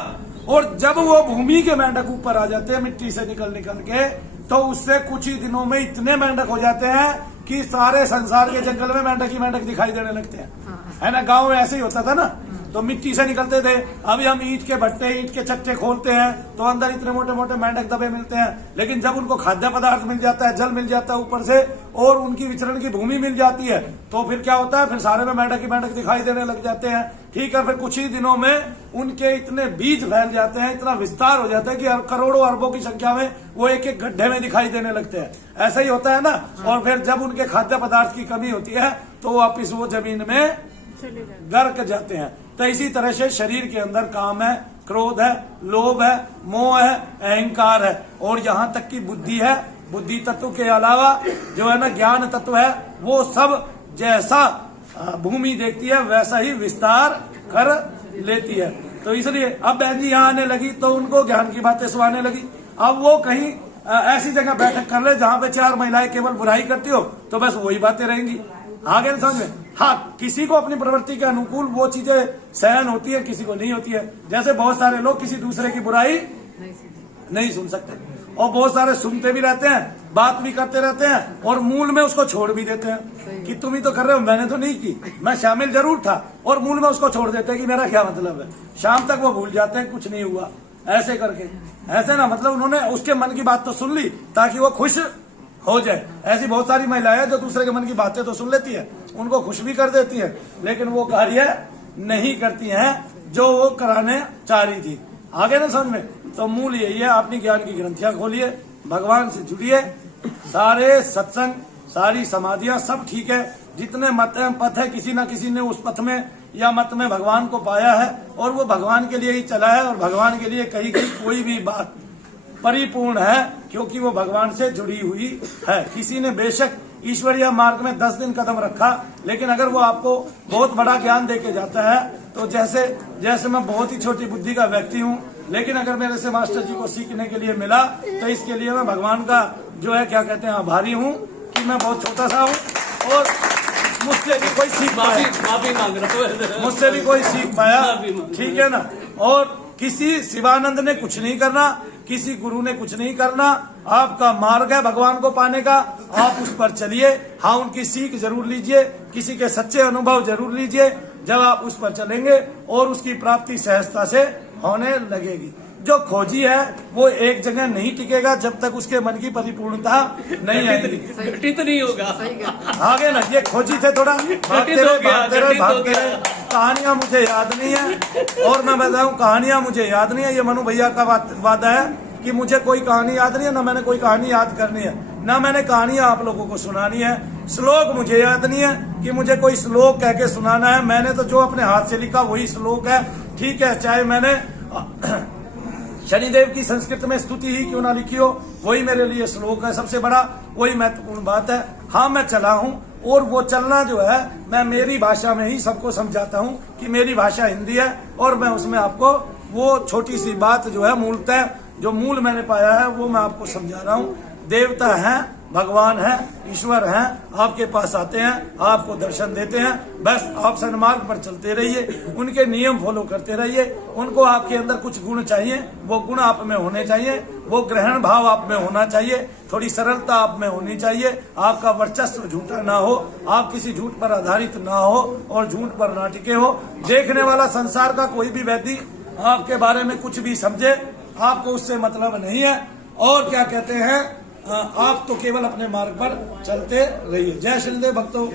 और जब वो भूमि के मेंढक ऊपर आ जाते हैं मिट्टी से निकल के, तो उससे कुछ ही दिनों में इतने मेंढक हो जाते हैं कि सारे संसार के जंगल में मेंढक ही मेंढक दिखाई देने लगते हैं। है ना, गांव में ऐसे ही होता था ना, तो मिट्टी से निकलते थे। अभी हम ईंट के भट्टे, ईंट के चट्टे खोलते हैं तो अंदर इतने मोटे मोटे मेंढक दबे मिलते हैं। लेकिन जब उनको खाद्य पदार्थ मिल जाता है, जल मिल जाता है ऊपर से, और उनकी विचरण की भूमि मिल जाती है, तो फिर क्या होता है, फिर सारे में मेंढक ही मेंढक दिखाई देने लग जाते हैं। ठीक है, फिर कुछ ही दिनों में उनके इतने बीज फैल जाते हैं, इतना विस्तार हो जाता है कि करोड़ों अरबों की संख्या में वो एक एक गड्ढे में दिखाई देने लगते हैं। ऐसा ही होता है ना। और फिर जब उनके खाद्य पदार्थ की कमी होती है तो वापिस वो जमीन में गर्क जाते हैं। तो इसी तरह से शरीर के अंदर काम है, क्रोध है, लोभ है, मोह है, अहंकार है, और यहाँ तक की बुद्धि है। बुद्धि तत्व के अलावा जो है ना ज्ञान तत्व है, वो सब जैसा भूमि देखती है वैसा ही विस्तार कर लेती है। तो इसलिए अब बहन जी यहाँ आने लगी तो उनको ज्ञान की बातें सुनाने लगी। अब वो कहीं ऐसी जगह बैठक कर ले जहाँ पे 4 महिलाएं केवल बुराई करती हो, तो बस वही बातें रहेंगी। आगे समझ में। हाँ, किसी को अपनी प्रवृत्ति के अनुकूल वो चीजें सहन होती है, किसी को नहीं होती है। जैसे बहुत सारे लोग किसी दूसरे की बुराई नहीं सुन सकते, और बहुत सारे सुनते भी रहते हैं, बात भी करते रहते हैं, और मूल में उसको छोड़ भी देते हैं कि तुम ही तो कर रहे हो, मैंने तो नहीं की, मैं शामिल जरूर था, और मूल में उसको छोड़ देते हैं कि मेरा क्या मतलब है। शाम तक वो भूल जाते हैं कुछ नहीं हुआ, ऐसे करके। ऐसे ना, मतलब उन्होंने उसके मन की बात तो सुन ली ताकि वो खुश हो जाए। ऐसी बहुत सारी महिलाएं जो दूसरे के मन की बातें तो सुन लेती है, उनको खुश भी कर देती है, लेकिन वो कार्य नहीं करती हैं जो वो कराने चाह रही थी। आगे ना समझ में। तो मूल यही है, अपनी ज्ञान की ग्रंथियां खोलिए, भगवान से जुड़िए, सारे सत्संग, सारी समाधियां सब ठीक है। जितने मत पथ है, किसी न किसी ने उस पथ में या मत में भगवान को पाया है, और वो भगवान के लिए ही चला है, और भगवान के लिए कही गई कोई भी बात परिपूर्ण है, क्योंकि वो भगवान से जुड़ी हुई है। किसी ने बेशक ईश्वरीय मार्ग में 10 दिन कदम रखा, लेकिन अगर वो आपको बहुत बड़ा ज्ञान देके जाता है, तो जैसे मैं बहुत ही छोटी बुद्धि का व्यक्ति हूँ, लेकिन अगर मेरे से मास्टर जी को सीखने के लिए मिला, तो इसके लिए मैं भगवान का जो है क्या कहते हैं आभारी हूँ कि मैं बहुत छोटा सा हूँ, और मुझसे भी कोई सीख पाया, माफी मांग रहा हूं। मुझसे भी कोई सीख पाया। ठीक है ना। और किसी शिवानंद ने कुछ नहीं करना, किसी गुरु ने कुछ नहीं करना, आपका मार्ग है भगवान को पाने का, आप उस पर चलिए। हाँ, उनकी सीख जरूर लीजिए, किसी के सच्चे अनुभव जरूर लीजिए। जब आप उस पर चलेंगे और उसकी प्राप्ति सहजता से होने लगेगी। जो खोजी है वो एक जगह नहीं टिकेगा जब तक उसके मन की परिपूर्णता नहीं आएगी, घटित नहीं होगा। आगे ना, ये खोजी थे थोड़ा भागते रहे। कहानियां मुझे याद नहीं है, और मैं बताऊं कहानियां मुझे याद नहीं है। ये मनु भैया का वादा है कि मुझे कोई कहानी याद नहीं है, ना मैंने कोई कहानी याद करनी है, ना मैंने कहानियां आप लोगों को सुनानी है। श्लोक मुझे याद नहीं है कि मुझे कोई श्लोक कह के सुनाना है। मैंने तो जो अपने हाथ से लिखा वही श्लोक है। ठीक है, चाहे मैंने शनिदेव की संस्कृत में स्तुति ही क्यों ना लिखी हो, वही मेरे लिए श्लोक है सबसे बड़ा, वही महत्वपूर्ण बात है। हाँ, मैं चला हूँ, और वो चलना जो है मैं मेरी भाषा में ही सबको समझाता हूँ कि मेरी भाषा हिंदी है, और मैं उसमें आपको वो छोटी सी बात जो है मूलतः जो मूल मैंने पाया है वो मैं आपको समझा रहा हूँ। देवता हैं, भगवान है, ईश्वर हैं, आपके पास आते हैं, आपको दर्शन देते हैं। बस आप सन्मार्ग पर चलते रहिए, उनके नियम फॉलो करते रहिए। उनको आपके अंदर कुछ गुण चाहिए, वो गुण आप में होने चाहिए, वो ग्रहण भाव आप में होना चाहिए, थोड़ी सरलता आप में होनी चाहिए, आपका वर्चस्व झूठा ना हो, आप किसी झूठ पर आधारित ना हो और झूठ पर ना टिके हो। देखने वाला संसार का कोई भी व्यक्ति आपके बारे में कुछ भी समझे, आपको उससे मतलब नहीं है। और क्या कहते हैं, आप तो केवल अपने मार्ग पर चलते रहिए। जय श्रीदेव भक्तों।